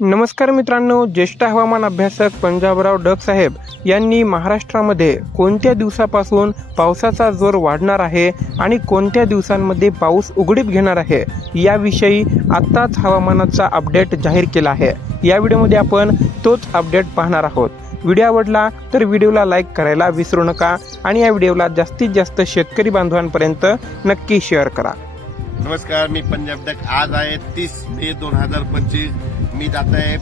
नमस्कार मित्रांनो ज्येष्ठ हवामान अभ्यासक पंजाबराव डग साहेब यांनी महाराष्ट्रामध्ये कोणत्या दिवसापासून पावसाचा जोर वाढणार आहे आणि कोणत्या दिवसांमध्ये पाऊस उघडीप घेणार आहे याविषयी आत्ताच हवामानाचा अपडेट जाहीर केला आहे. या व्हिडिओमध्ये आपण तोच अपडेट पाहणार आहोत. व्हिडिओ आवडला तर व्हिडिओला लाईक करायला विसरू नका आणि या व्हिडिओला जास्तीत जास्त शेतकरी बांधवांपर्यंत नक्की शेअर करा. नमस्कार मी पंजाब डक आज आहे तीस मे दोन हजार पंचवीस. मी जात आहे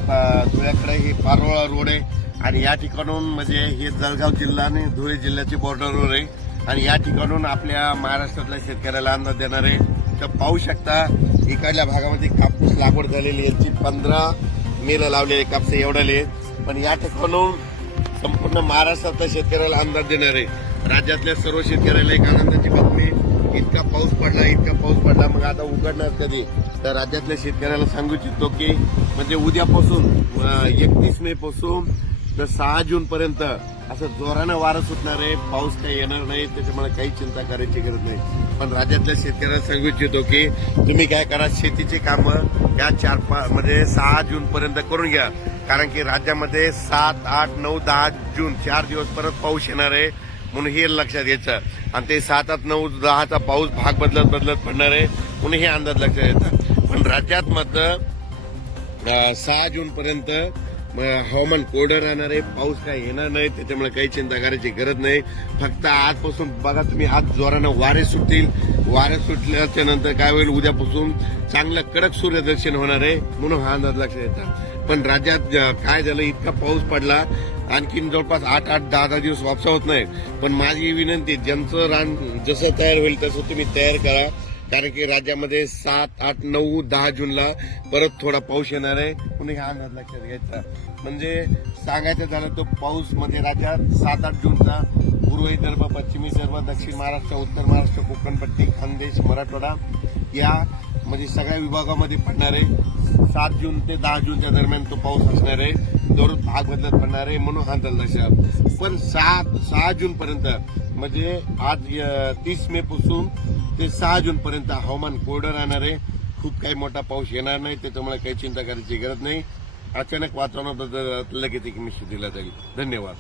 धुळ्याकडे. हे पारोळा रोड आहे. आणि या ठिकाणून म्हणजे हे जळगाव जिल्हा आणि धुळे जिल्ह्याची बॉर्डरवर आहे. आणि या ठिकाणून आपल्या महाराष्ट्रातल्या शेतकऱ्याला अंदाज देणार आहे. तर पाहू शकता इकडल्या भागामध्ये कापूस लागवड झालेली याची पंधरा मेला लावलेले कापूस एवढाले पण या ठिकाणून संपूर्ण महाराष्ट्रातल्या शेतकऱ्याला अंदाज देणार आहे. राज्यातल्या सर्व शेतकऱ्याला एक आनंदाची बातमी इतका पाऊस पडला इतका पाऊस पडला मग आता उघडणार कधी? तर राज्यातल्या शेतकऱ्याला सांगू इच्छितो की म्हणजे उद्यापासून एकतीस मे पासून तर सहा जून पर्यंत असं जोरानं वारं सुटणार आहे पाऊस काही येणार नाही त्याच्यामुळे काही चिंता करायची गरज नाही. पण राज्यातल्या शेतकऱ्याला सांगू इच्छितो की तुम्ही काय करा शेतीची कामं या चार पाच म्हणजे सहा जून पर्यंत करून घ्या. कारण की राज्यामध्ये सात आठ नऊ दहा जून चार दिवस परत पाऊस येणार आहे. म्हणून हे लक्षात घ्यायचं आणि ते सात आठ नऊ दहाचा पाऊस भाग बदलत बदलत पडणार आहे. म्हणून हे अंदाज लक्षात घ्यायचा पण राज्यात मात्र सहा जून पर्यंत हवामान कोरडं राहणार आहे. पाऊस काही येणार नाही. त्याच्यामुळे काही चिंता करायची गरज नाही. फक्त आजपासून बघा तुम्ही आज जोरानं वारे सुटतील. वारे सुटल्याच्या नंतर काय होईल? उद्यापासून चांगलं कडक सूर्यदर्शन होणार आहे. म्हणून हा अंदाज लक्षात येतात पण राज्यात काय झालं? इतका पाऊस पडला. आणखीन जवळपास आठ आठ दहा दहा दिवस वापसा होत नाही. पण माझी विनंती ज्यांचं रान जसं तयार होईल तसं तुम्ही तयार करा. कारण की राज्यामध्ये सात आठ नऊ दहा जूनला परत थोडा पाऊस येणार आहे. कुणी हा अंदाज लक्षात घ्यायचा. म्हणजे सांगायचं झालं तो पाऊस म्हणजे राज्यात सात आठ जूनचा पूर्व विदर्भ पश्चिम विदर्भ दक्षिण महाराष्ट्र उत्तर महाराष्ट्र कोकणपट्टी खानदेश मराठवाडा या म्हणजे सगळ्या विभागामध्ये पडणार आहे. सात जून ते दहा जूनच्या दरम्यान तो पाऊस असणार आहे. दररोज भाग बदलत पडणार आहे म्हणून हा अंदाज पण सात सहा जून पर्यंत म्हणजे आज तीस मे पासून ते सहा जून पर्यंत हवामान कोरडं राहणार आहे. खूप काही मोठा पाऊस येणार नाही त्याच्यामुळे काही चिंता करायची गरज नाही. अचानक वातावरणात लगेच एक निश्चित दिला जाईल. धन्यवाद.